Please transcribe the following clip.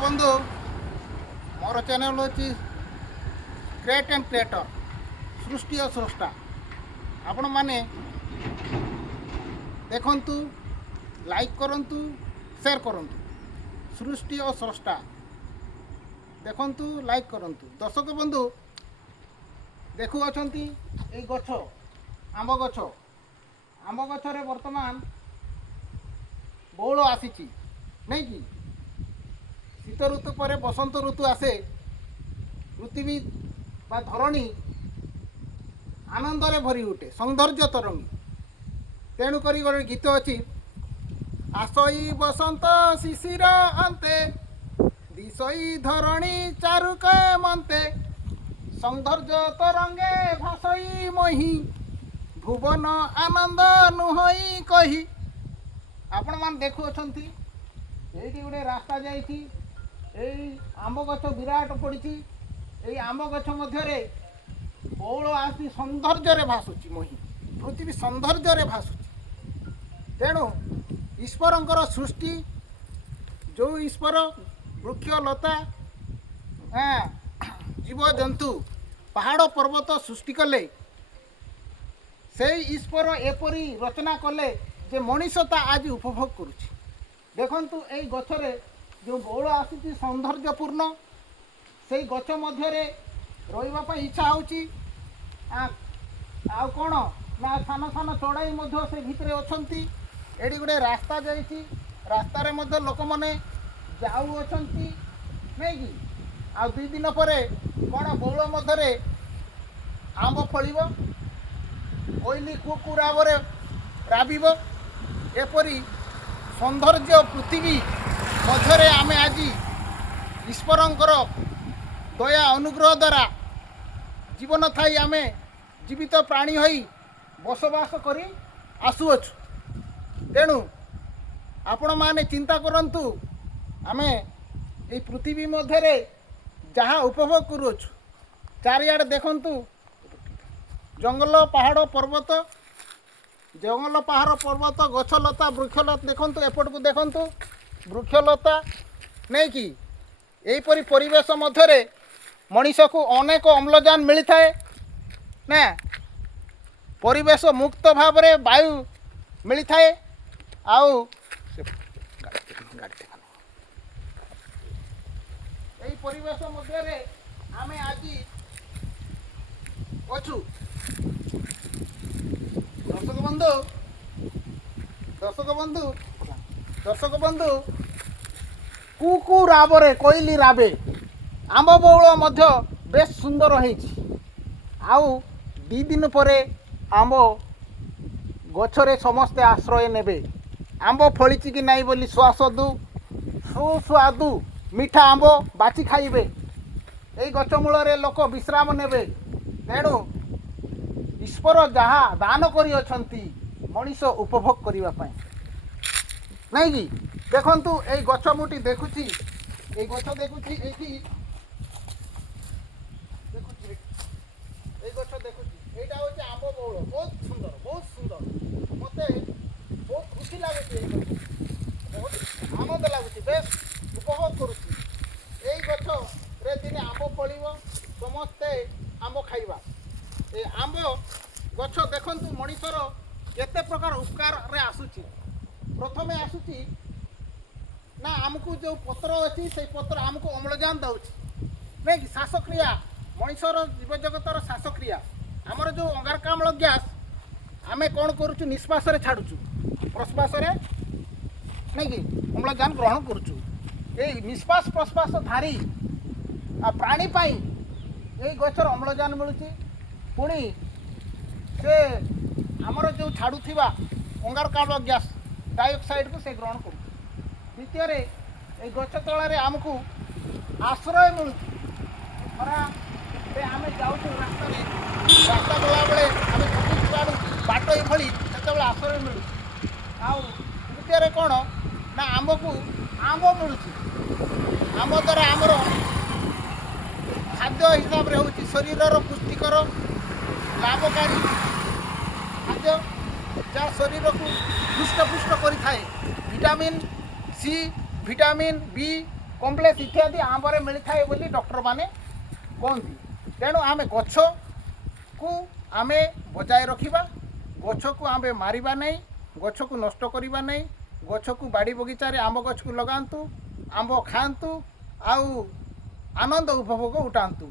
बंधु मोर चैनल हूँ create and creator सृष्टि और स्रष्टा आपण मैंने देखंतु लाइक करंतु शेयर करंतु सृष्टि और स्रष्टा देखंतु लाइक करंतु दर्शक बंधु देखु अछंती ए गछ आंब गछरे वर्तमान बौल आसीची नहीं कि शीत ऋतु पर बसंत ऋतु आसे पृथ्वी बा धरणी आनंदरे भरी उठे सौंदर्य तरंगी तेणु करी गोटे गीत अच्छी आसई बसंत शिशिर अंते दिशई धरणी चारुक मंते सौंदर्य तरंगे भासई मही भुवन आनंद नुहई कही आपण मान देखुअछंती एठी गोटे रास्ता जाइछि आंब गछ विराट पड़ी आंब गछ मध्य बौल आसी सौंदर्य भासुची मही पृथ्वी सौंदर्य भासुची तेणु ईश्वरंकर सृष्टि जो ईश्वर वृक्ष लता जीव जंतु पहाड़ पर्वत सृष्टि कले से ईश्वर एपरी रचना कले जे मनीषता आज उपभोग करुछि देखंतु एई गछरे जो बौल आसी सौंदर्यपूर्ण से गछ मध्य रहिबा पई इच्छा होची आ कोन ना सान सान चढ़ाई मध्य से भितरे अछंती एडी गुडे रास्ता जाइछि रास्ता रे मध्य लोक माने जाऊ अछंती नै कि आ दुई दिन परे कोन बौल मध्य आंब फलिबो कोइली कुकुरावरे राबिबो एपरी सौंदर्य पृथ्वी मध्य आमे आज ईश्वरंकर दया अनुग्रह द्वारा जीवन थाई आमे जीवित प्राणी होई बसवास करी आसुअछु तेणु आपण माने चिंता करंतु आमे ए पृथ्वी मध्य जहाँ उपभोग करुछु चारियाडे देखंतु जंगल पहाड़ पर्वत गछलता वृक्षलता देखंतु एपट को देखंतु वृक्षलता नहीं कि एहीपरी परिवेश मध्य मनीष को अनेक अम्लजान मिलता है ना परिवेश मुक्त भाव में वायु मिलता है आउ यही परिवेश मध्य आम आज अच्छु दर्शक बंधु कुकु राबरे कोइली राबे आंब बौल मध्य बेस सुंदर होइछि आउ दी दिन परे आंब गछरे समस्ते आश्रय नेबे आंब फलिछि कि नाई बोली स्वादु सुस्वादु मीठा आंब बाची खाइबे एई गछ मूल लोक विश्राम नेबे तेणु ईश्वर जहाँ दान करी अछंती मनीष उपभोग करिवा पाई नहीं कि देखंतु ए गछ मुटी देखुची ए गछ देखुची एठी देखुची ए गछ देखुची एटा होचे आंब बौल बहुत सुंदर मते बहुत खुशी लागे बहुत आनंद लागे बेस उपभोग करुची ए गछ रे दिने आंब फलिबो समस्ते आंब खाइबा ए आंब गछ देखंतु मनीषर केते प्रकार उपकार रे आसुची प्रथमे आसुची ना आमको जो पत्र अच्छी से पत्र आमको अम्लजान दउची नहीं कि श्वासक्रिया मनीषर जीव जगतर श्वासक्रिया आमर जो अंगारकाम्ल गैस आमे कौन करुचु निश्वास रे छाड़ुचु प्रश्वास रे नहीं कि अम्लजान ग्रहण करुचु ए निश्वास प्रश्वास धारी प्राणी पाई ए गछर अम्लजान मिलुची पुणी से आमर जो छाड़ुथिबा अंगारकाम्ल गैस डाइऑक्साइड को से ग्रहण करू द्वितीय गछ तल आमको आश्रय मिलू खरा आम जाऊँ रास्ता गला बेले आम थकी बाट ये आश्रय मिलू आउ द्वितीय कौन ना आंब को आंब मिलू आंब द्वारा आमर खाद्य हिसाब से हूँ शरीर पुष्टिकर लाभकारी खाद्य जहाँ शरीर को हृष्टपुष्ट कर vitamin C vitamin B complex ଇତ୍ୟାଦି ଆମ୍ବରେ ମିଳିଥାଏ ବୋଲି ଡକ୍ଟରମାନେ କହନ୍ତି। ତେଣୁ ଆମେ ଗଛକୁ ଆମେ ବଜାୟ ରଖିବା, ଗଛକୁ ଆମେ ମାରିବା ନାହିଁ, ଗଛକୁ ନଷ୍ଟ କରିବା ନାହିଁ। ଗଛକୁ ବାଡ଼ି ବଗିଚାରେ ଆମ୍ବ ଗଛକୁ ଲଗାନ୍ତୁ, ଆମ୍ବ ଖାଆନ୍ତୁ, ଆଉ ଆନନ୍ଦ ଉପଭୋଗ ଉଠାନ୍ତୁ।